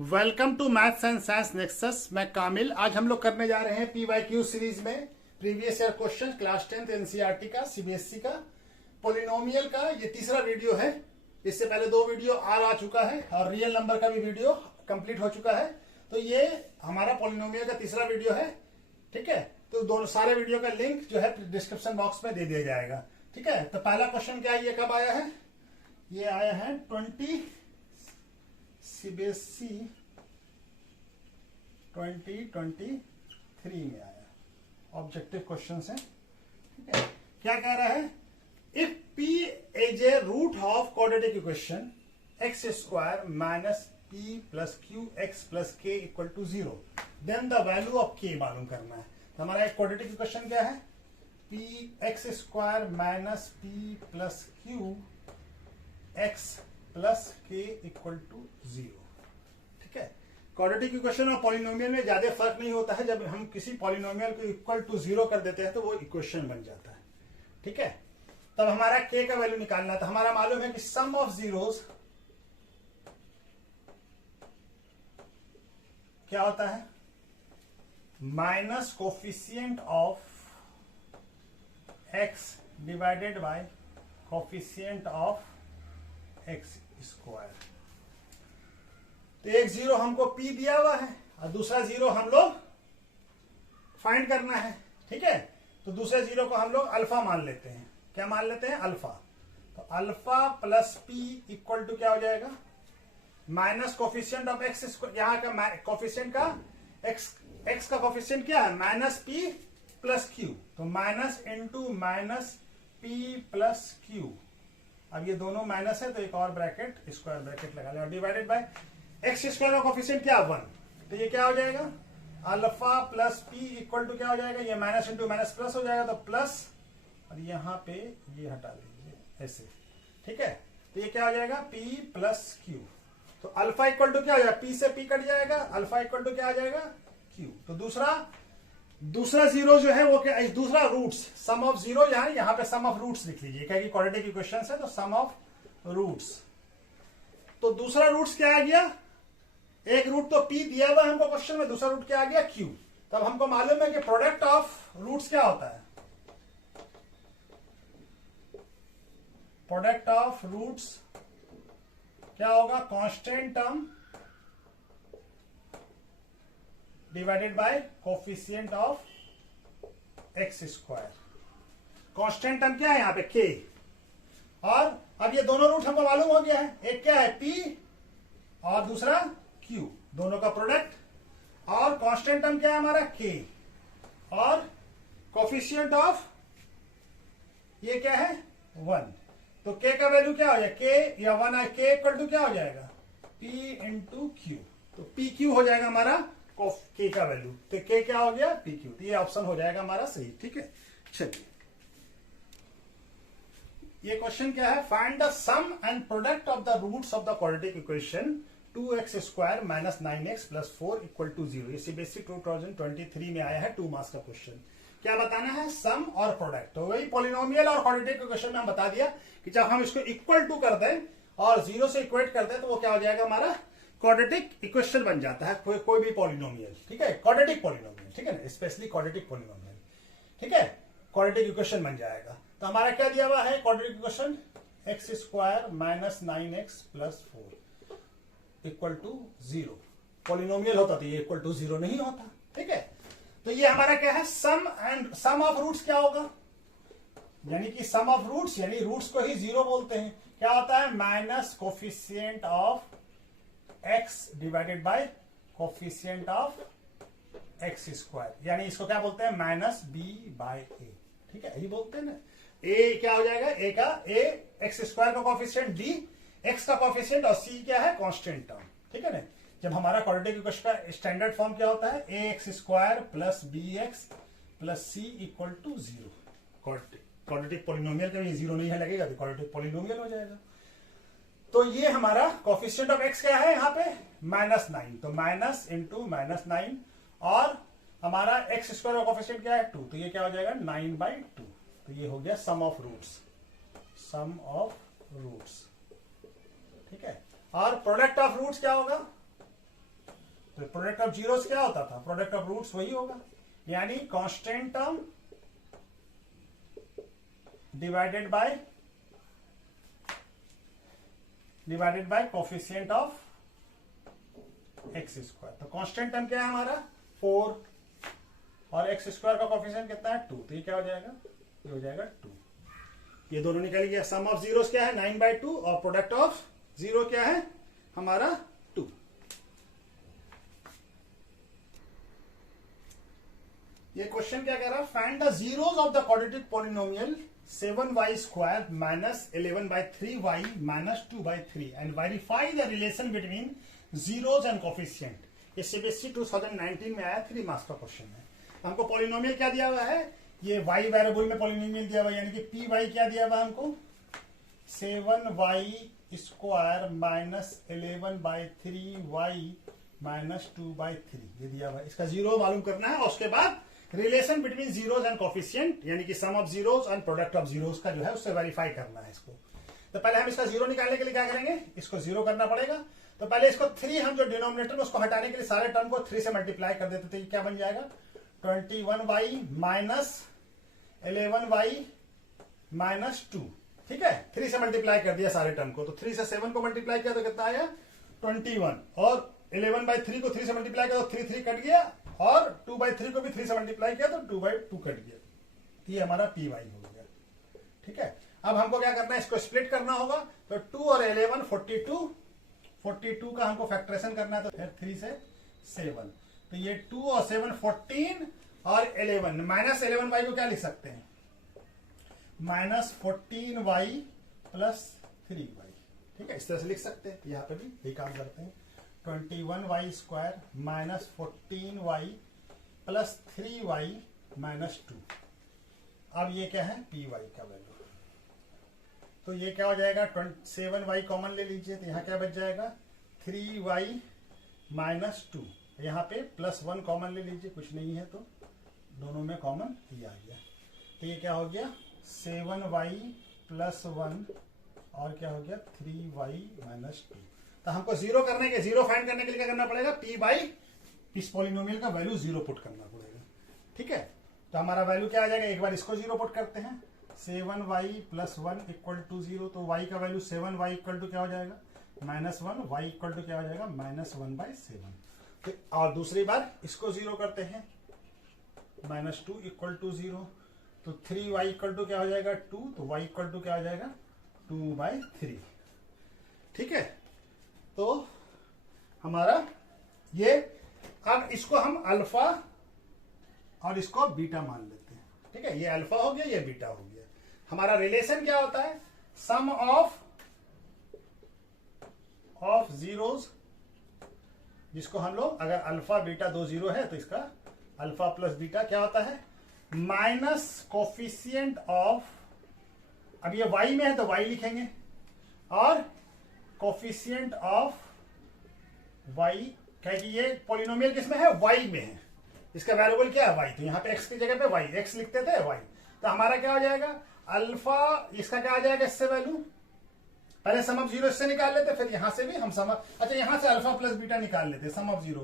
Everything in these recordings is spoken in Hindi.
Welcome to maths and science nexus. मैं कामिल। आज हम लोग करने जा रहे हैं PYQ सीरीज में previous year question class 10th NCERT का CBSE का पोलिनोमियल का ये तीसरा वीडियो है। इससे पहले दो वीडियो आ चुका है और रियल नंबर का भी वीडियो कंप्लीट हो चुका है। तो ये हमारा पोलिनोमियल का तीसरा वीडियो है। ठीक है, तो दोनों सारे वीडियो का लिंक जो है डिस्क्रिप्शन बॉक्स में दे दिया जाएगा। ठीक है, तो पहला क्वेश्चन क्या है, ये कब आया है? ये आया है 20 CBSE 2023 में आया। ऑब्जेक्टिव क्वेश्चन है। ठीक है, क्या कह रहा है? If P is a root of quadratic equation x square minus P plus q x plus k equal to 0, then the value of k मालूम करना है। तो हमारा एक क्वाड्रेटिक इक्वेशन क्या है? P x square minus P plus q x plus k equal to 0। ठीक है, क्वाड्रेटिक इक्वेशन और पॉलिनोमियल में ज्यादा फर्क नहीं होता है। जब हम किसी पॉलिनोमियल को इक्वल टू 0 कर देते हैं तो वो इक्वेशन बन जाता है। ठीक है, तब हमारा k का वैल्यू निकालना था। हमारा मालूम है कि सम ऑफ जीरोस क्या होता है? Minus coefficient of x divided by coefficient of x square. तो एक जीरो हमको P दिया हुआ है और दूसरा जीरो हम लोग फाइंड करना है। ठीक है, तो दूसरे जीरो को हम लोग अल्फा मान लेते हैं। क्या मान लेते हैं? अल्फा। तो alpha plus P equal to क्या हो जाएगा? Minus coefficient of x square. यहां का कोफिशिएंट का x का कोफिशिएंट क्या है? Minus P plus q. तो minus into minus P plus q. अब ये दोनों माइनस है तो एक और ब्रैकेट स्क्वायर ब्रैकेट लगा लें और डिवाइडेड बाय एक्स स्क्वायर का कोफिशिएंट क्या? 1। तो ये क्या हो जाएगा? Alpha plus P equal to क्या हो जाएगा? ये माइनस इंटू माइनस प्लस हो जाएगा, तो प्लस और यहां पे ये हटा दीजिए ऐसे। ठीक है, तो ये क्या हो जाएगा? P plus q. तो अल्फा इक्वल टू क्या हो जाएगा? P से P कट जाएगा, अल्फा इक्वल टू क्या आ जाएगा? Q। तो दूसरा जीरो जो है वो क्या? दूसरा रूट्स सम ऑफ जीरो, यहां पे सम ऑफ रूट्स लिख लीजिए क्या कि क्वाड्रेटिक इक्वेशन है तो सम ऑफ रूट्स। तो दूसरा रूट्स क्या आ गया? एक रूट तो P दिया हुआ हमको क्वेश्चन में, दूसरा रूट क्या आ गया? Q। तब हमको मालूम है कि प्रोडक्ट ऑफ रूट्स क्या होता है? प्रोडक्ट ऑफ रूट्स क्या होगा? Constant term divided by coefficient of x square. Constant term क्या है यहां पे? k। और अब ये दोनों रूट हमको मालूम हो गया है। एक क्या है? P और दूसरा Q, दोनों का प्रोडक्ट। और कांस्टेंट टर्म क्या है हमारा? k। और कोफिशिएंट ऑफ ये क्या है? 1। तो k का वैल्यू क्या हो जाएगा? k या 1 है। k इक्वल टू क्या हो जाएगा? P into Q. तो PQ हो जाएगा हमारा k का वैल्यू। तो k क्या हो गया? PQ। तो ये ऑप्शन हो जाएगा हमारा सही। ठीक है, चलिए ये क्वेश्चन क्या है? Find the sum and product of the roots of the quadratic equation 2x square minus 9x plus 4 equal to 0। ये CBSE 2023 में आया है 2 मार्क्स का क्वेश्चन। क्या बताना है? सम और प्रोडक्ट। तो वही पॉलिनोमियल और क्वाड्रेटिक इक्वेशन में हम बता दिया कि जब हम इसको इक्वल टू कर दें और 0 से इक्वेट कर दें तो वो क्या हो जाएगा? हमारा क्वाड्रेटिक इक्वेशन बन जाता है। कोई भी पॉलिनोमियल। ठीक है, क्वाड्रेटिक पॉलिनोमियल। ठीक है ना, स्पेशली क्वाड्रेटिक पॉलिनोमियल। ठीक है, क्वाड्रेटिक इक्वेशन बन जाएगा। तो हमारा क्या दिया हुआ है quadratic equation? X square minus 9x plus 4 equal to 0। Polynomial होता तो ये इक्वल टू 0 नहीं होता। ठीक है, तो ये हमारा क्या है? सम ऑफ रूट्स क्या होगा? यानी कि सम ऑफ रूट्स, यानी रूट्स को ही 0 बोलते हैं। क्या होता है? Minus coefficient of x divided by coefficient of x square, यानी इसको क्या बोलते हैं? Minus b by a। ठीक है, यही बोलते हैं ना। a क्या हो जाएगा? a का a एक्स स्क्वायर का कोफिशिएंट, d x का कोफिशिएंट और c क्या है? Constant term. ठीक है ना। जब हमारा क्वाड्रेटिक इक्वेशन का स्टैंडर्ड फॉर्म क्या होता है? ax square plus bx plus c equal to 0। Quadratic polynomial का ये 0 नहीं है लगेगा तो क्वाड्रेटिक पॉलिनोमियल हो जाएगा। तो ये हमारा कोफिशिएंट ऑफ x क्या है यहाँ पे? माइनस 9। तो माइनस इंटू माइनस 9 और हमारा एक्स स्क्वायर का कोफिशिएंट क्या है? 2। तो ये क्या हो जाएगा? 9/2। तो ये हो गया sum of roots. Sum of roots. ठीक है, और प्रोडक्ट ऑफ रूट्स क्या होगा? तो प्रोडक्ट ऑफ जीरोस क्या होता था, प्रोडक्ट ऑफ रूट्स वही होगा, यानी constant term divided by coefficient of x square. तो कांस्टेंट टर्म क्या है हमारा 4 और एक्स स्क्वायर का कोफिशिएंट कितना है 2, तो ये क्या हो जाएगा, ये हो जाएगा 2। ये दोनों निकल गया। सम ऑफ जीरोस क्या है 9/2 और प्रोडक्ट ऑफ जीरो क्या है हमारा 2। ये क्वेश्चन क्या कह रहा है, find the zeros of the quadratic polynomial 7y² minus 11/3y minus 2/3 and verify the relation between zeros and coefficient। ये CBSE 2019 में आया, 3 मार्क्स का क्वेश्चन है। हमको पॉलिनोमियल क्या दिया हुआ है, ये y वेरिएबल में पॉलिनोमियल दिया हुआ है, यानी कि py क्या दिया हुआ है हमको 7y² minus 11/3y minus 2/3 ये दिया हुआ है। इसका जीरो मालूम करना है और उसके बाद relation between zeros and coefficient यानी कि sum of zeros and product of zeros का जो है उससे वेरीफाई करना है इसको। तो पहले हम इसका जीरो निकालने के लिए क्या करेंगे, इसको जीरो करना पड़ेगा। तो पहले इसको 3 हम जो डिनोमिनेटर में उसको हटाने के लिए सारे टर्म को 3 से मल्टीप्लाई कर देते थे, क्या बन जाएगा 21y माइनस 11y माइनस 2। ठीक है, 3 से मल्टीप्लाई कर दिया सारे टर्म को, तो 3 से 7 को मल्टीप्लाई किया तो कितना आया 21 और 11/3 को 3 से मल्टीप्लाई किया तो 3 कट गया और 2/3 को भी 3 से मल्टीप्लाई किया तो 2/2 कट गया। ये हमारा py हो गया। ठीक है, अब हमको क्या करना है, इसको स्प्लिट करना होगा। तो 2 और 11 42 का हमको फैक्टरेशन करना है, तो फिर 3 से 7, तो ये 2 और 7 14 और 11 माइनस 11y को क्या लिख सकते हैं माइनस 14y प्लस 3y। ठीक है, इस तरह से लिख सकते हैं, यहाँ पे भी यही काम करते हैं। 21y² minus 14y plus 3y minus 2। अब ये क्या है py का वैल्यू, तो ये क्या हो जाएगा 7y कॉमन ले लीजिए, तो यहाँ क्या बच जाएगा 3y माइनस 2। यहाँ पे प्लस 1 कॉमन ले लीजिए, कुछ नहीं है तो दोनों में कॉमन ये आ गया। तो ये क्या हो गया 7y प्लस 1 और क्या हो गया 3y माइनस 2। तो हमको जीरो फाइंड करने के लिए क्या करना पड़ेगा, p/, इस पॉलिनोमियल का वैल्यू जीरो पुट करना पड़ेगा। ठीक है, तो हमारा वैल्यू क्या आ जाएगा, एक बार इसको जीरो पुट करते हैं 7y प्लस 1 इक्वल टू 0। तो y का वैल्यू 7y इक्वल टू क्या हो जाएगा -1, y इक्वल टू क्या हो जाएगा -1/7। और दूसरी बार इसको जीरो करते हैं -2 इक्वल टू 0। तो 3y इक्वल टू क्या हो जाएगा 2, तो y इक्वल टू क्या हो जाएगा 2/3। ठीक है, तो हमारा ये, अब इसको हम अल्फा और इसको बीटा मान लेते हैं। ठीक है, ये अल्फा हो गया, ये बीटा हो गया। हमारा रिलेशन क्या होता है, सम ऑफ जीरोस, जिसको हम लोग अगर अल्फा बीटा 2 जीरो है तो इसका अल्फा प्लस बीटा क्या होता है माइनस कोफिशिएंट ऑफ, अब ये y में है तो y लिखेंगे, और कोफिशिएंट ऑफ y, क्योंकि ये पॉलिनोमियल किसमें है y में है, इसका वेरिएबल क्या है y, तो यहाँ पे x की जगह पे y, x लिखते थे y। तो हमारा क्या हो जाएगा अल्फा, इसका क्या आ जाएगा इससे वैल्यू, पहले सम ऑफ जीरो इससे निकाल लेते, फिर यहां से भी हम सम, अच्छा यहां से अल्फा प्लस बीटा निकाल लेते, सम ऑफ जीरो,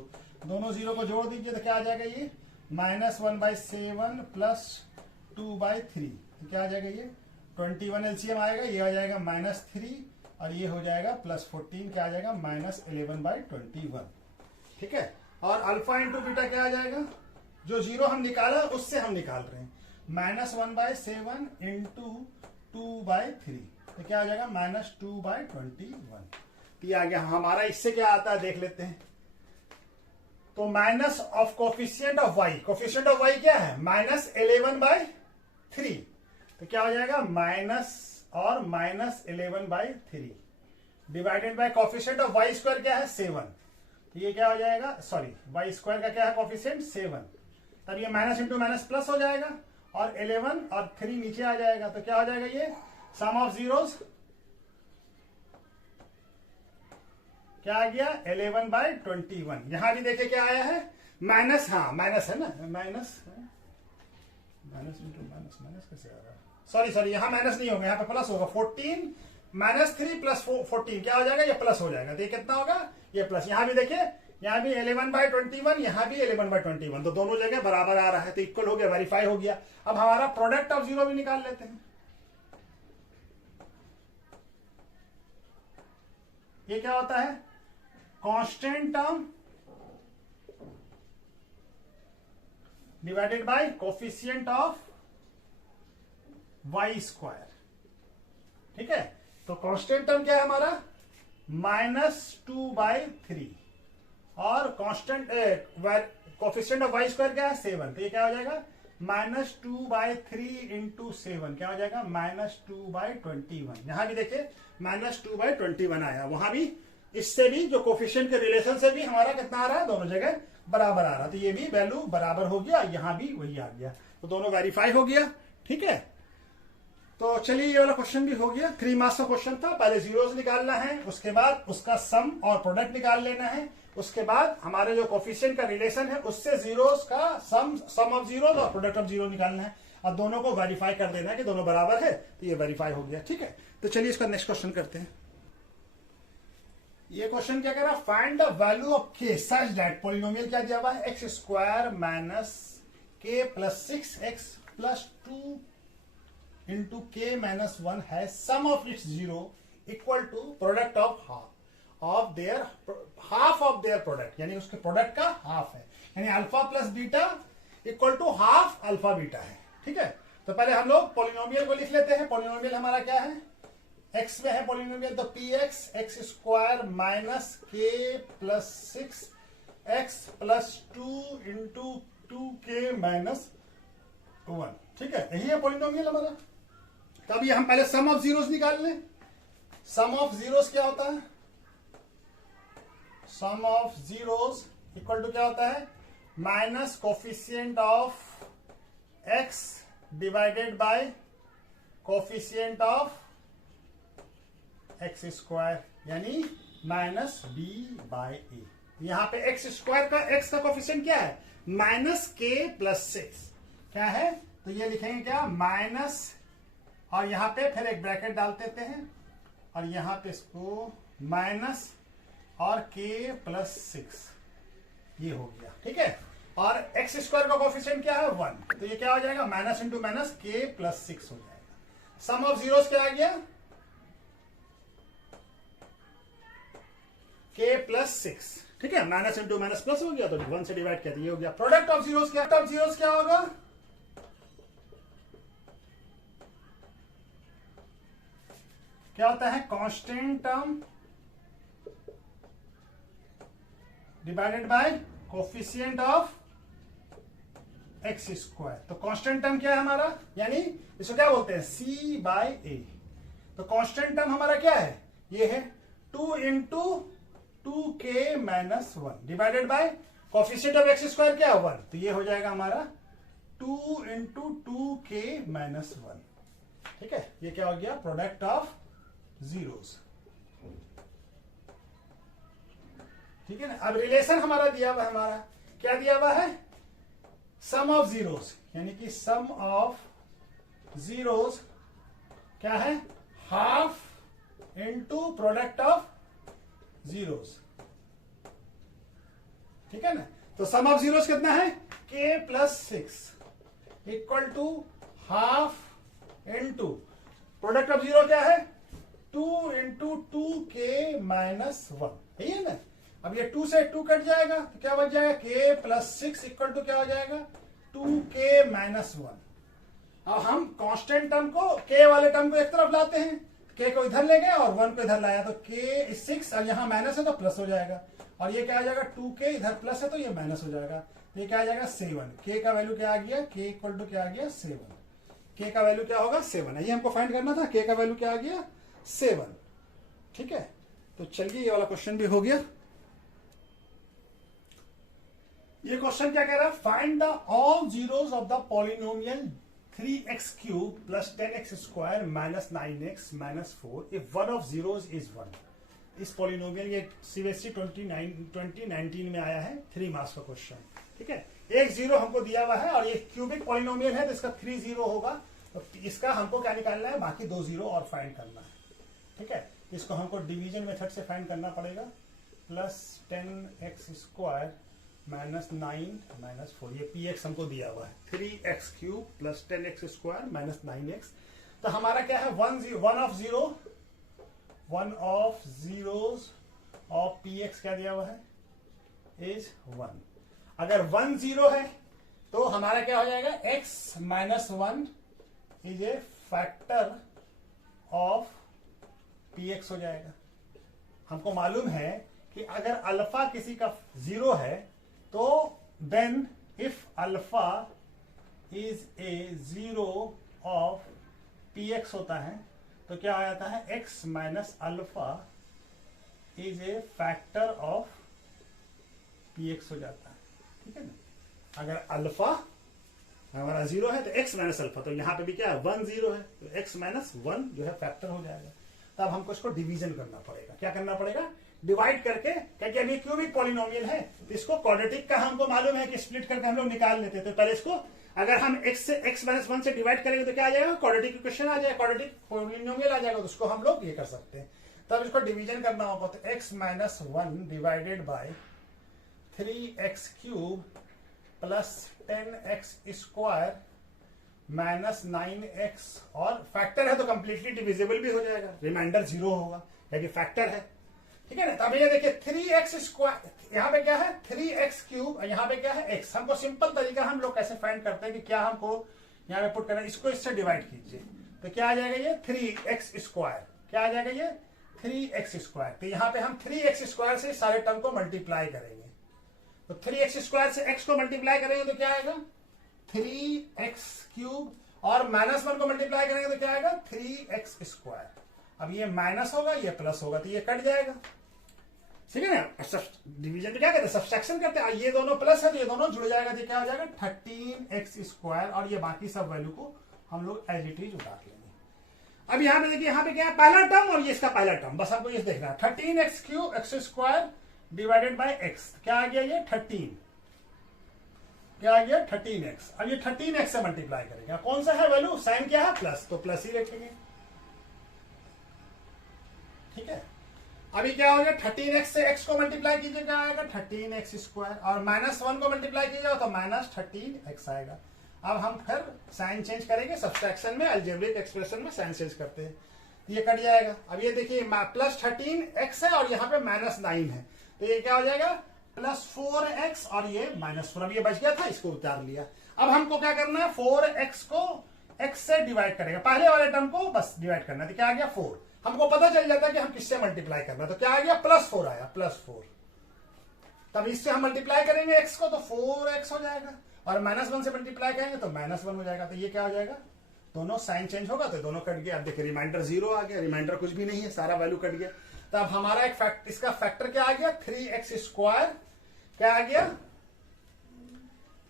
दोनों जीरो को जोड़ दीजिए तो क्या आ जाएगा ये -1/7 प्लस 2/3। तो क्या आ जाएगा ये 21 एलसीएम आएगा, ये आ जाएगा -3 और ये हो जाएगा +14, क्या आ जाएगा -11/21। ठीक है, और अल्फा इंटू बीटा क्या आ जाएगा, जो जीरो हम निकाला उससे हम निकाल रहे हैं -1/7 इंटू 2/3, तो क्या आ जाएगा -2/21। तो ये आ गया हमारा। इससे क्या आता है देख लेते हैं, तो minus of coefficient of y, coefficient of y क्या है -11/3, तो क्या हो जाएगा माइनस और -11/3 divided by coefficient of y square क्या है 7, तो ये क्या हो जाएगा, सॉरी y स्क्वायर का क्या है कोफिशिएंट 7, तब ये माइनस इंटू माइनस प्लस हो जाएगा और 11 और 3 नीचे आ जाएगा, तो क्या हो जाएगा ये सम ऑफ जीरोस क्या आ गया 11/21। यहां भी देखिए क्या आया है माइनस, हाँ माइनस है ना, माइनस इंटू माइनस कैसे आ रहा है, सॉरी यहां माइनस नहीं होगा, यहाँ पे प्लस होगा 14 -3 + 14 क्या हो जाएगा, ये प्लस हो जाएगा, तो ये कितना होगा ये प्लस। यहां भी देखिए यहाँ भी 11/21, यहाँ भी 11/21, तो दोनों जगह बराबर आ रहा है, तो इक्वल हो गया, वेरीफाई हो गया। अब हमारा प्रोडक्ट ऑफ जीरो भी निकाल लेते हैं। ये क्या होता है? Constant term divided by coefficient of y square. ठीक है, तो कांस्टेंट टर्म क्या है हमारा? -2/3 और constant coefficient of y square क्या है? 7। तो ये क्या हो जाएगा? -2/3 इंटू 7 क्या हो जाएगा? -2/21। यहां भी देखिए -2/21 आया, वहां भी इससे भी जो कोफिशिएंट के रिलेशन से भी हमारा कितना आ रहा है? दोनों जगह बराबर आ रहा है, तो ये भी वैल्यू बराबर हो गया, यहां भी वही आ गया, तो दोनों वेरीफाई हो गया। ठीक है, तो चलिए ये वाला क्वेश्चन भी हो गया। 3 मार्क्स का क्वेश्चन था। पहले जीरोस निकालना है, उसके बाद उसका सम और प्रोडक्ट निकाल लेना है, उसके बाद हमारे जो कोफिशिएंट का रिलेशन है उससे जीरोस का सम ऑफ जीरोस और प्रोडक्ट ऑफ जीरो निकालना है। अब दोनों को वेरीफाई कर देना है कि दोनों बराबर है, तो ये वेरीफाई हो गया। ठीक है, तो चलिए इसका नेक्स्ट क्वेश्चन करते हैं। ये क्वेश्चन क्या कह रहा है? फाइंड द वैल्यू ऑफ के सच दैट पॉलिनोमियल क्या दिया हुआ है? x square minus k plus 6x plus 2 into k minus 1 है sum of its zero equal to product of half of their product, यानी उसके प्रोडक्ट का हाफ है, यानी alpha plus beta equal to half alpha beta है। ठीक है, तो पहले हम लोग पॉलिनोमियल को लिख लेते हैं। पॉलिनोमियल हमारा क्या है? x में है पॉलिनोमियल, तो px x square minus k plus 6x plus 2 into 2k minus 1। ठीक है, यही है पॉलिनोमियल हमारा। तब ये हम पहले सम ऑफ जीरोस निकाल लें। सम ऑफ जीरोस क्या होता है? Sum of zeros equal to क्या होता है? Minus coefficient of x divided by coefficient of x square, यानी -b/a। यहां पे एक्स स्क्वायर का x का कोफिशिएंट क्या है? -k+6 क्या है? तो ये लिखेंगे क्या? माइनस, और यहां पे फिर एक ब्रैकेट डाल देते हैं, और यहां पे इसको माइनस और k+6, ये हो गया। ठीक है, और एक्स स्क्वायर का कोफिशिएंट क्या है? 1, तो ये क्या हो जाएगा? माइनस इंटू माइनस k+6 हो जाएगा। सम ऑफ जीरोस क्या आ गया? k+6। ठीक है, माइनस इंटू माइनस प्लस हो गया, तो 1 से डिवाइड किया, ये हो गया। प्रोडक्ट ऑफ जीरोस क्या होगा? क्या होता है? Constant term divided by coefficient of x square. तो कांस्टेंट टर्म क्या है हमारा? यानी इसको क्या बोलते हैं? c/a। तो कांस्टेंट टर्म हमारा क्या है? ये है 2 into 2k minus 1 divided by coefficient of x square क्या है? 1, तो ये हो जाएगा हमारा 2 इंटू 2k माइनस 1। ठीक है, ये क्या हो गया? Product of zeros. ठीक है ना। अब रिलेशन हमारा दिया हुआ है, हमारा क्या दिया हुआ है? सम ऑफ जीरोस, यानी कि सम ऑफ जीरोस क्या है? Half into product of zeros. ठीक है ना, तो सम ऑफ जीरोस कितना है? k+6 equal to half into product of zero क्या है? 2 इंटू 2k माइनस 1, यही है ना। अब ये 2 से 2 कट जाएगा, तो क्या बच जाएगा? k+6 इक्वल टू क्या हो जाएगा? 2k minus 1। अब हम कांस्टेंट टर्म को, k वाले टर्म को एक तरफ लाते हैं, k को इधर ले गए और 1 को इधर लाया, तो k6, और यहां माइनस है तो प्लस हो जाएगा, और ये क्या आ जाएगा? 2k, इधर प्लस है तो ये माइनस हो जाएगा, तो ये क्या आ जाएगा? 7। k का वैल्यू क्या आ गया? k इक्वल टू क्या आ गया? 7। k का वैल्यू क्या होगा? 7 है, ये हमको फाइंड करना था। k का वैल्यू क्या आ गया? 7। ठीक है, तो चलिए ये वाला क्वेश्चन भी हो गया। ये क्वेश्चन क्या कह रहा है? Find the all zeros of the polynomial 3x³ plus 10x square minus 9x minus 4 if one of zeros is 1। इस पॉलिनोमियल, ये सीबीएसई 2019 में आया है, 3 मार्क्स का क्वेश्चन। ठीक है, एक जीरो हमको दिया हुआ है और ये क्यूबिक पॉलिनोमियल है, तो इसका 3 जीरो होगा, तो इसका हमको क्या निकालना है? बाकी 2 जीरो और फाइंड करना है। ठीक है, इसको हमको डिवीजन मेथड से फाइंड करना पड़ेगा। प्लस 10x² माइनस 9 माइनस 4, ये px हमको दिया हुआ है 3x³ plus 10x² minus 9x। तो हमारा क्या है, one of zeros of px क्या दिया हुआ है, इज 1। अगर 1 0 है तो हमारा क्या हो जाएगा, x minus 1 is a factor of px हो जाएगा। हमको मालूम है कि अगर अल्फा किसी का 0 है तो then if alpha is a 0 of px होता है तो क्या आ जाता है, x minus alpha is a factor of px हो जाता है। ठीक है ना, अगर अल्फा हमारा 0 है तो x माइनस अल्फा, तो यहां पे भी क्या है 1 0 है तो x माइनस 1 जो है फैक्टर हो जाएगा। तब हमको इसको डिवीजन करना पड़ेगा। क्या करना पड़ेगा, डिवाइड करके, क्योंकि अभी क्यूबिक पॉलिनोमियल है तो इसको क्वाड्रेटिक का हमको मालूम है कि स्प्लिट करके हम लोग निकाल लेते थे। पहले इसको अगर हम x माइनस 1 से डिवाइड करेंगे तो क्या आ जाएगा, क्वाड्रेटिक इक्वेशन आ जाएगा, क्वाड्रेटिक पॉलिनोमियल आ जाएगा, तो उसको हम लोग ये कर सकते हैं। तब इसको डिवीजन करना होगा तो x minus 1 divided by 3x³ plus 10x² minus 9x, और फैक्टर है तो कंप्लीटली डिविजिबल भी हो जाएगा, रिमाइंडर 0 होगा क्योंकि फैक्टर है। ठीक है ना, तब ये देखिए 3x², यहाँ पे क्या है 3x³ और यहाँ पे क्या है x। हमको सिंपल तरीका हम लोग कैसे फाइंड करते हैं कि क्या हमको यहाँ पे पुट करना है, इसको इससे डिवाइड कीजिए तो क्या आ जाएगा, ये 3x², क्या आ जाएगा ये 3x²। तो यहाँ पे हम 3x² से सारे टर्म को मल्टीप्लाई करेंगे, तो 3x² से x को मल्टीप्लाई करेंगे तो क्या आएगा 3x³ और माइनस 1 को मल्टीप्लाई करेंगे तो क्या आएगा 3x²। अब ये माइनस होगा ये प्लस होगा तो ये कट जाएगा। ठीक है ना, डिवीजन में क्या करते हैं, सब्सट्रैक्शन करते हैं। ये दोनों प्लस है तो ये दोनों जुड़ जाएगा तो क्या हो जाएगा 13x², और ये बाकी सब वैल्यू को हम लोग एज इट इज उतार लेंगे। अब यहाँ पे देखिए, यहाँ पे क्या है पहला टर्म और ये इसका पहला टर्म, बस आपको ये देखना है 13x³ डिवाइडेड बाय x, क्या आ गया ये 13, क्या आ गया 13x। अब ये 13x से मल्टीप्लाई करेंगे, कौन सा है वैल्यू, साइन क्या है प्लस, तो प्लस ही रखेंगे। ठीक है, अभी क्या हो गया 13x से x को मल्टीप्लाई कीजिए क्या आएगा 13x², और माइनस 1 को मल्टीप्लाई कीजिएगा तो माइनस 13x आएगा। अब हम फिर साइन चेंज करेंगे, सब्सट्रैक्शन में अलजेब्रिक एक्सप्रेशन में साइन चेंज करते हैं, ये कट जाएगा। अब ये देखिए प्लस 13x है और यहाँ पे माइनस 9 है तो ये क्या हो जाएगा प्लस 4x और ये माइनस 4। अब ये बच गया था, इसको उतार लिया। अब हमको क्या करना है 4x को x से डिवाइड करेगा, पहले वाले टर्म को बस डिवाइड करना है, तो क्या आ गया 4। हमको पता चल जाता है कि हम किससे मल्टीप्लाई करना है, तो क्या आ गया +4 आया, +4। तब इससे हम मल्टीप्लाई करेंगे x को तो 4x हो जाएगा, और -1 से मल्टीप्लाई करेंगे तो -1 हो जाएगा। तो ये क्या हो जाएगा, दोनों साइन चेंज होगा तो दोनों कट गया। अब देखिए रिमाइंडर 0 आ गया, रिमाइंडर कुछ भी नहीं है, सारा वैल्यू कट गया। तब हमारा एक इसका फैक्टर क्या आ गया 3x², क्या आ गया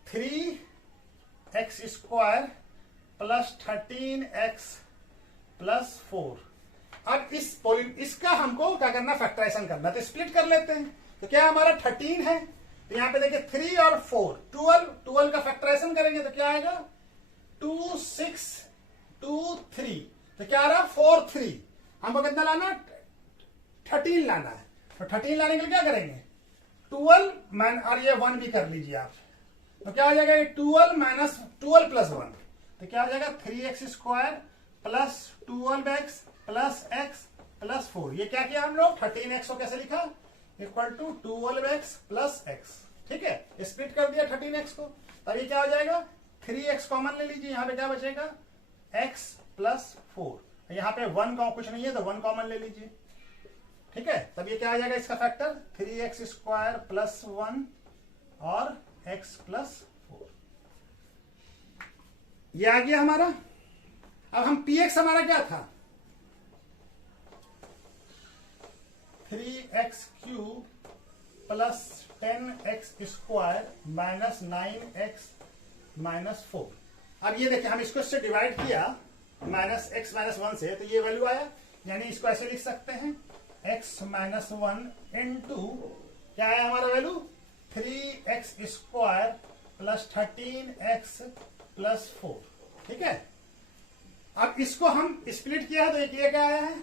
3x² प्लस 13x प्लस 4। अब इसका हमको क्या करना, फैक्टराइजेशन करना, तो स्प्लिट कर लेते हैं। तो क्या हमारा 13 है तो यहाँ पे देखिए 3 और 4 12 का फैक्टराइजेशन करेंगे तो क्या आएगा 2 6 2 3, तो क्या आ रहा 4 3। हमको कितना लाना 13 लाना है, तो 13 लाने के लिए क्या करेंगे 12 और ये 1 भी कर लीजिए आप, तो क्या हो जाएगा 12 माइनस 12 प्लस 1, तो क्या हो जाएगा 3x² plus 12x plus x plus 4। ये क्या किया हम लोग 13x को कैसे लिखा equal to 12x plus x। ठीक है, स्प्लिट कर दिया 13x को, तब ये क्या हो जाएगा 3x कॉमन ले लीजिए, यहाँ पे क्या बचेगा x प्लस 4। यहाँ पे 1 का कुछ नहीं है तो 1 कॉमन ले लीजिए। ठीक है, तब ये क्या आ जाएगा इसका फैक्टर 3x² प्लस 1 और x प्लस 4, ये आ गया हमारा। अब हम px हमारा क्या था 3x³ plus 10x² minus 9x minus 4। अब ये देखिए हम इसको इससे डिवाइड किया -x -1 से, तो ये वैल्यू आया, यानी इसको ऐसे लिख सकते हैं x -1 इंटू क्या है हमारा value 3x² plus 13x plus 4। ठीक है, अब इसको हम स्प्लिट किया तो ये क्या आया है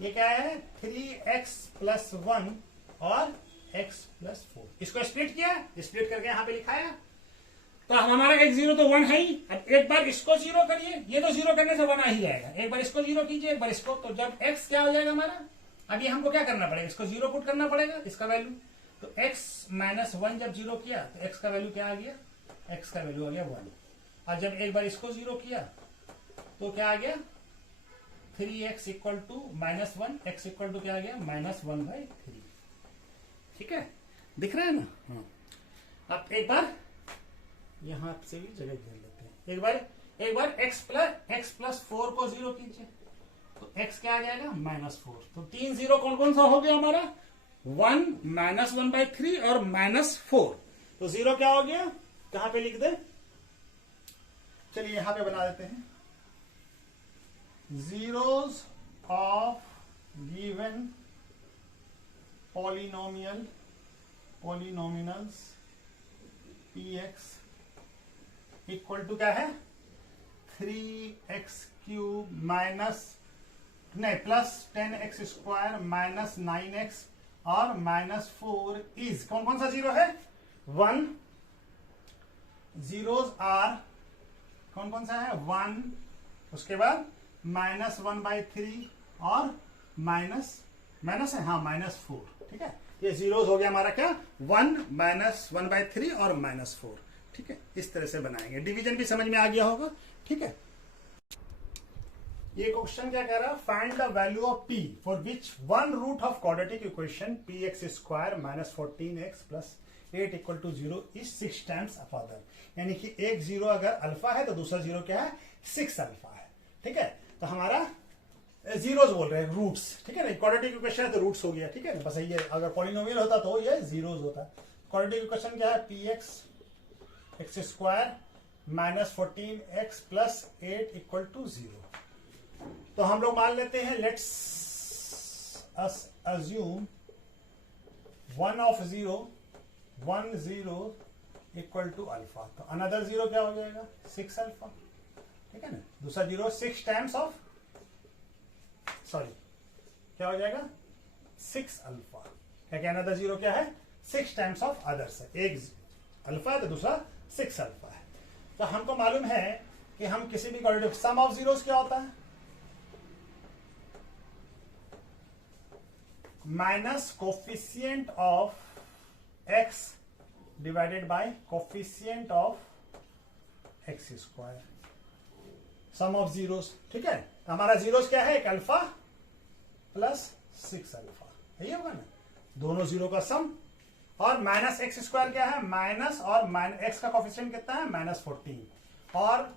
ये क्या है 3x प्लस 1 और x प्लस 4। इसको स्प्लिट किया, स्प्लिट करके यहां पे लिखाया। तो हमारा x 0 तो 1 है ही। अब एक बार इसको 0 करिए, ये तो 0 करने से 1 आ ही जाएगा। एक बार इसको 0 कीजिए, एक बार इसको, तो जब x क्या हो जाएगा हमारा, अभी हमको क्या करना पड़ेगा, इसको 0 पुट करना पड़ेगा, इसका वैल्यू। तो x माइनस 1 जब 0 किया तो x का वैल्यू क्या आ गया, x का वैल्यू आ गया 1। और जब एक बार इसको 0 किया तो क्या आ गया 3x equal to minus 1, x equal to क्या आ गया -1/3। ठीक है, दिख रहा है ना। हाँ, अब एक बार यहां से भी जगह घेर लेते हैं। एक बार x प्लस 4 को 0 कीजिए तो x क्या आ जाएगा -4। तो 3 0 कौन कौन सा हो गया हमारा, 1 -1/3 और -4। तो 0 क्या हो गया, कहां पे लिख दे, चलिए यहां पे बना देते हैं। zeros of given polynomials px equal to क्या है 3x³ माइनस नहीं प्लस 10x² माइनस 9x और -4 इज कौन कौन सा 0 है 1। zeros आर कौन कौन सा है 1, उसके बाद -1/3 और माइनस है हाँ -4। ठीक है, ये जीरोस हो गया हमारा क्या 1 -1/3 और -4। ठीक है, इस तरह से बनाएंगे। डिवीजन भी समझ में आ गया होगा। ठीक है, ये क्वेश्चन क्या कह रहा है, find the value of p for which one root of quadratic equation px² -14x plus 8 equal to 0 is 6 times of other. यानी कि एक 0 अगर अल्फा है तो दूसरा 0 क्या है 6 अल्फा है। ठीक है, तो हमारा जीरोस बोल रहे हैं, रूट्स। ठीक है ना, क्वाड्रेटिक इक्वेशन है तो रूट्स हो गया। ठीक है, बस ये अगर पॉलिनोमियल होता तो ये जीरोस होता। क्वाड्रेटिक इक्वेशन क्या है px x² -14x plus 8 equal to 0। तो हम लोग मान लेते हैं, let's us assume 1 0 equal to alpha. तो अनदर 0 क्या हो जाएगा 6 अल्फा। ठीक है ना, दूसरा 0 6 टाइम्स ऑफ सॉरी क्या हो जाएगा 6 अल्फा। क्या अनदर 0 क्या है 6 टाइम्स ऑफ अदर्स है। एक अल्फा है तो दूसरा 6 अल्फा है। तो हमको मालूम है कि हम किसी भी क्वाड्रेटिक सम ऑफ जीरोस क्या होता है minus coefficient of x divided by coefficient of x², sum of zeros. ठीक है, तो हमारा जीरोस क्या है एक अल्फा प्लस 6 अल्फा, यही होगा ना, दोनों 0 का सम। और -x² क्या है माइनस, और x का कोफिशिएंट कितना है -14 और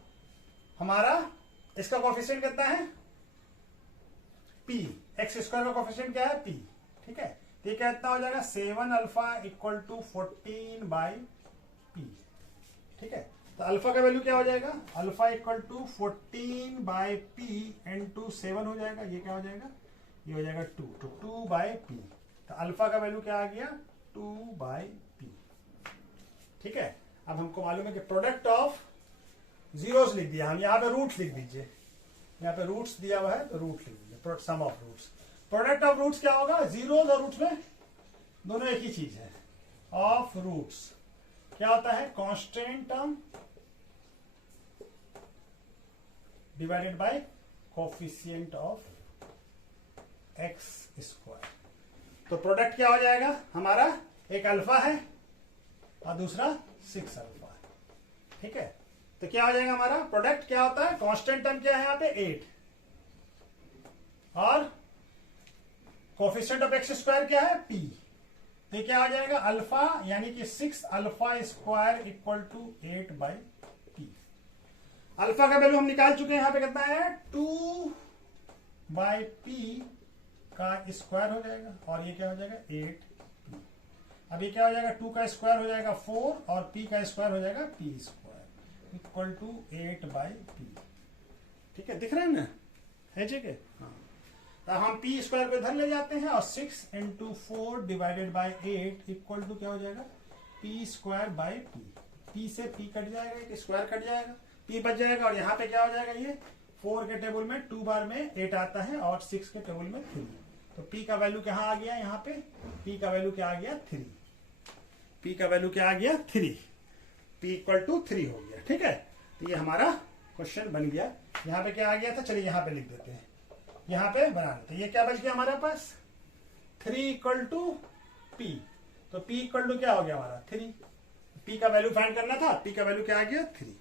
हमारा इसका कोफिशिएंट कितना है p, x² का कोफिशिएंट क्या है p। ठीक है, तो ये कितना हो जाएगा 7 अल्फा इक्वल टू 14/p। ठीक है, तो अल्फा का वैल्यू क्या हो जाएगा alpha equal to 14/p into 7 हो जाएगा। ये क्या हो जाएगा, ये हो जाएगा 2, तो 2/p। तो अल्फा का वैल्यू क्या आ गया 2/p। ठीक है, अब हमको मालूम है कि प्रोडक्ट ऑफ जीरोस लिख दिया, हम यहाँ पे रूट्स लिख दीजिए। यहाँ पे रूट्स दिया हुआ है तो रूट लिख दीजिए, sum of roots. Product of roots क्या होगा, जीरोस और रूट्स में दोनों एक ही चीज है। ऑफ रूट्स क्या होता है constant term divided by coefficient of x²। तो प्रोडक्ट क्या हो जाएगा हमारा, एक अल्फा है और दूसरा 6 अल्फा है। ठीक है, तो क्या हो जाएगा हमारा प्रोडक्ट क्या होता है, कांस्टेंट टर्म क्या है यहाँ पे 8 और कोफिशिएंट ऑफ x² क्या है p। तो क्या हो जाएगा अल्फा यानी कि 6 अल्फा² इक्वल टू 8/p। अल्फा का वैल्यू हम निकाल चुके हैं, यहाँ पे कितना है 2/p का स्क्वायर हो जाएगा और ये क्या हो जाएगा 8p। अब ये क्या हो जाएगा 2 का स्क्वायर हो जाएगा 4 और p का स्क्वायर हो जाएगा p² इक्वल टू 8/p। ठीक है, दिख रहा है ना, है ठीक है। हाँ, तो हम p² को इधर ले जाते हैं और 6 into 4 divided by 8 equal to क्या हो जाएगा p²/p। p से p कट जाएगा, एक स्क्वायर कट जाएगा, p बच जाएगा और यहाँ पे क्या हो जाएगा ये 4 के टेबल में 2 बार में 8 आता है और 6 के टेबल में 3। तो p का वैल्यू क्या आ गया यहाँ पे, p का वैल्यू क्या आ गया 3, p का वैल्यू क्या आ गया 3, p इक्वल टू 3 हो गया। ठीक है, तो ये हमारा क्वेश्चन बन गया। यहाँ पे क्या आ गया था, चलिए यहाँ पे लिख देते हैं, यहाँ पे बना लेते हैं। ये क्या बच गया हमारे पास 3 इक्वल टू p, तो p इक्वल टू क्या हो गया हमारा 3, p का वैल्यू फाइंड करना था, p का वैल्यू क्या आ गया 3।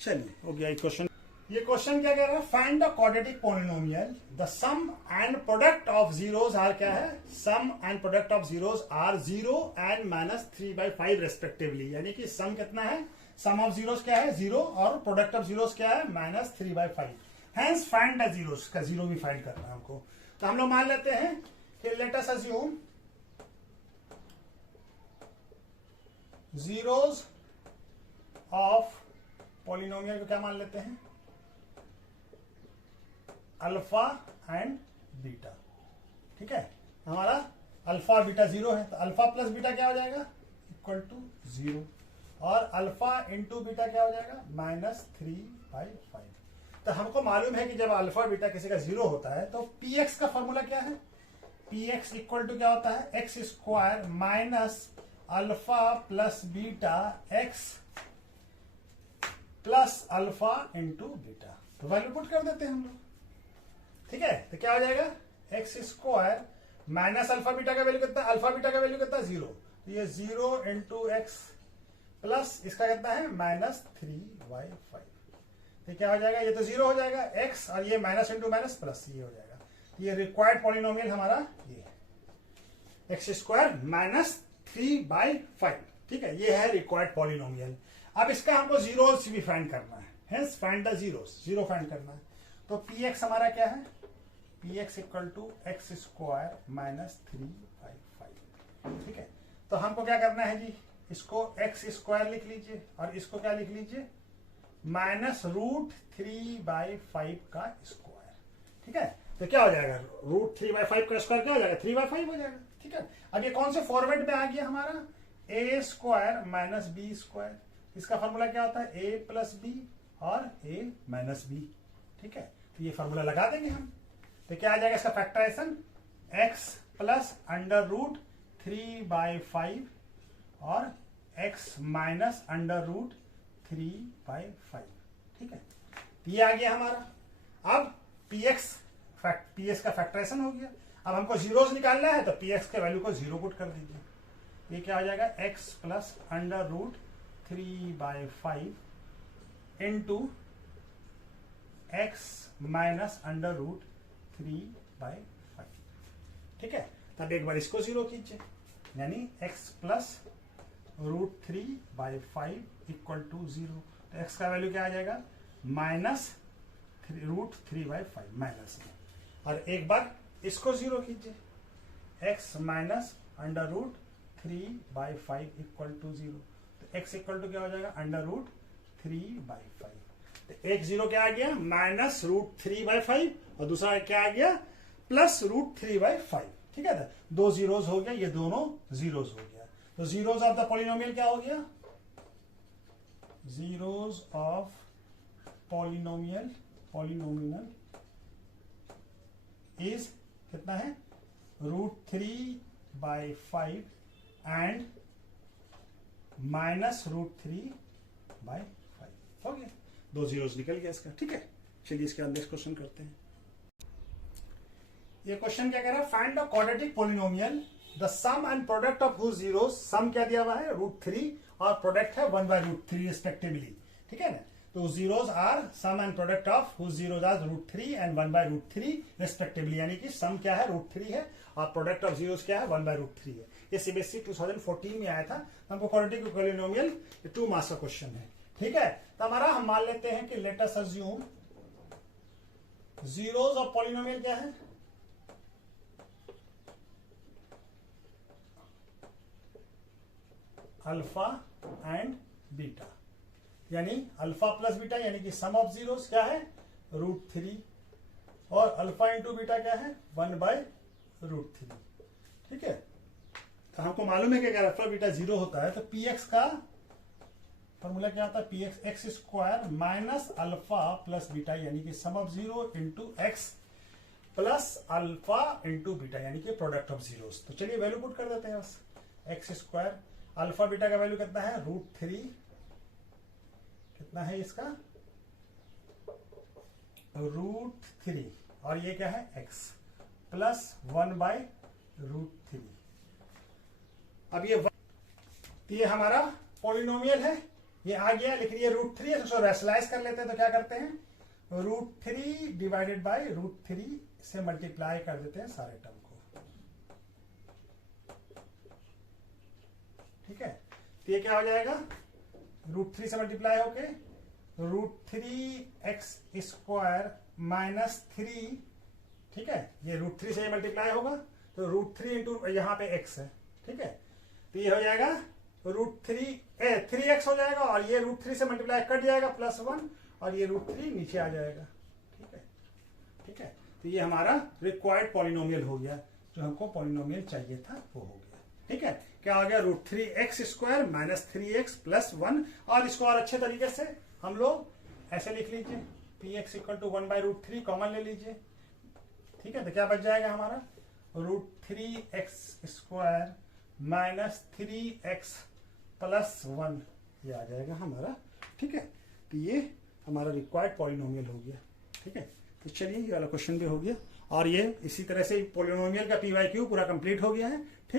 चलिए हो गया क्वेश्चन। ये क्वेश्चन क्या कह रहा है, find the quadratic polynomial the sum and product of zeros are क्या है, sum and product of zeros are 0 and -3/5 respectively. यानी कि सम कितना है, सम ऑफ जीरोस क्या है 0 और प्रोडक्ट ऑफ जीरोस क्या है -3/5। हेंस फाइंड द जीरोस, का जीरो भी फाइंड करना है हमको। तो हम लोग मान लेते हैं कि let us assume zeros of polynomial को क्या मान लेते हैं, अल्फा एंड बीटा। ठीक है, हमारा अल्फा बीटा 0 है, तो अल्फा प्लस बीटा क्या हो जाएगा इक्वल टू 0, और अल्फा इंटू बीटा क्या हो जाएगा -3/5। तो हमको मालूम है कि जब अल्फा बीटा किसी का 0 होता है तो px का फॉर्मूला क्या है, px इक्वल टू क्या होता है x² minus alpha plus beta x plus alpha into beta. तो वैल्यू पुट कर देते हैं हम लोग। ठीक है, तो क्या हो जाएगा x² माइनस अल्फा बीटा का वैल्यू कितना, अल्फा बीटा का वैल्यू कितना 0, तो ये 0 इंटू एक्स प्लस इसका कितना है -3/5। तो क्या हो जाएगा, ये तो 0 हो जाएगा x, और ये माइनस इंटू माइनस प्लस ये हो जाएगा। तो ये रिक्वायर्ड पॉलिनोमियल हमारा ये है x² -3/5। ठीक है, ये है रिक्वायर्ड पॉलिनोमियल। अब इसका हमको जीरोस भी फाइंड करना है, hence find the zeros, zero find करना है। तो px हमारा क्या है, px इक्वल टू x² -3/5। ठीक है, तो हमको क्या करना है जी, इसको x² लिख लीजिए और इसको क्या लिख लीजिए -√3/5 का स्क्वायर। ठीक है, तो क्या हो जाएगा √3/5 का स्क्वायर क्या हो जाएगा 3/5 हो जाएगा। ठीक है, अब ये कौन से फॉर्मेट में आ गया हमारा, a² -b²। इसका फॉर्मूला क्या होता है a प्लस बी और a माइनस बी। ठीक है, तो ये फॉर्मूला लगा देंगे हम, तो क्या आ जाएगा इसका फैक्टराइजेशन x प्लस √3/5 और x माइनस √3/5। ठीक है, तो ये आ गया हमारा। अब px का फैक्टराइजेशन हो गया। अब हमको जीरोस निकालना है, तो px के वैल्यू को 0 पुट कर दीजिए। ये क्या हो जाएगा x plus √3/5 into x minus √3/5। ठीक है, तब एक बार इसको 0 कीजिए, यानी x प्लस √3/5 इक्वल टू 0। तो x का वैल्यू क्या आ जाएगा -√3/5 माइनस में, और एक बार इसको 0 कीजिए, x माइनस √3/5 इक्वल टू 0। तो x इक्वल टू क्या हो जाएगा √3/5। तो एक 0 क्या आ गया -√3/5 और दूसरा क्या आ गया +√3/5। ठीक है, दो जीरोस हो गया, ये दोनों जीरोस हो गया। तो जीरोस ऑफ द पॉलिनोमियल क्या हो गया, जीरोस ऑफ पॉलिनोमियल इज कितना है √3/5 एंड -√3/5 हो गया, दो जीरोस निकल गया इसका। ठीक है, चलिए इसके बाद नेक्स्ट क्वेश्चन करते हैं। ये क्वेश्चन क्या कह रहा है, find the quadratic polynomial the sum and product of whose zeros. Sum क्या दिया हुआ है √3 और प्रोडक्ट है 1/√3 रिस्पेक्टिवली। ठीक है ना, तो zeros are sum and product of whose zeros are √3 and 1/√3 respectively. यानी कि सम क्या है √3 है और प्रोडक्ट ऑफ जीरोस क्या है 1/√3 है। ये सीबीएसई 2014 में आया था। हमको क्वाड्रेटिक पॉलिनोमियल 2 मार्क्स का क्वेश्चन है। ठीक है, तो हमारा हम मान लेते हैं कि let us assume zeros of polynomial क्या है, अल्फा एंड बीटा, यानी अल्फा प्लस बीटा यानी कि सम ऑफ जीरोस क्या है √3 और अल्फा इंटू बीटा क्या है 1/√3। ठीक है, तो हमको मालूम है कि अगर अल्फा बीटा 0 होता है तो px का फॉर्मूला क्या होता है, p x x square minus alpha plus beta यानी कि sum of zero into x plus alpha into beta यानी कि प्रोडक्ट ऑफ जीरोस। तो चलिए वैल्यू पुट कर देते हैं बस। एक्स स्क्वायर अल्फा बीटा का वैल्यू कितना है, √3, कितना है इसका, √3, और ये क्या है x प्लस 1/√3। अब ये हमारा पॉलिनोमियल है, ये आ गया, लेकिन ये √3 है तो उसको रैशनलाइज कर लेते हैं। तो क्या करते हैं, √3 डिवाइडेड बाय √3 से मल्टीप्लाई कर देते हैं सारे टर्म को। ठीक है, तो ये क्या हो जाएगा, √3 से मल्टीप्लाई होके √3x² माइनस 3, ठीक है, ये √3 से मल्टीप्लाई होगा तो √3 इंटू यहाँ पे x है। ठीक है, तो ये हो जाएगा √3x हो जाएगा, और ये √3 से मल्टीप्लाई कट जाएगा +1, और ये √3 नीचे आ जाएगा। ठीक है, ठीक है, तो ये हमारा रिक्वायर्ड पॉलिनोमियल हो गया, जो हमको पॉलिनोमियल चाहिए था वो हो गया। ठीक है, क्या आ गया, √3x² माइनस 3x + 1, और इसको और अच्छे तरीके से हम लोग ऐसे लिख लीजिए, px = 1/√3 कॉमन ले लीजिए। ठीक है, तो क्या बच जाएगा हमारा, √3x² माइनस 3x + 1, ये आ जाएगा हमारा। ठीक है, तो ये हमारा रिक्वायर्ड पॉलिनोमियल हो गया। ठीक है, तो चलिए ये वाला क्वेश्चन भी हो गया, और ये इसी तरह से पॉलिनोमियल का PYQ पूरा कंप्लीट हो गया है। ठीक।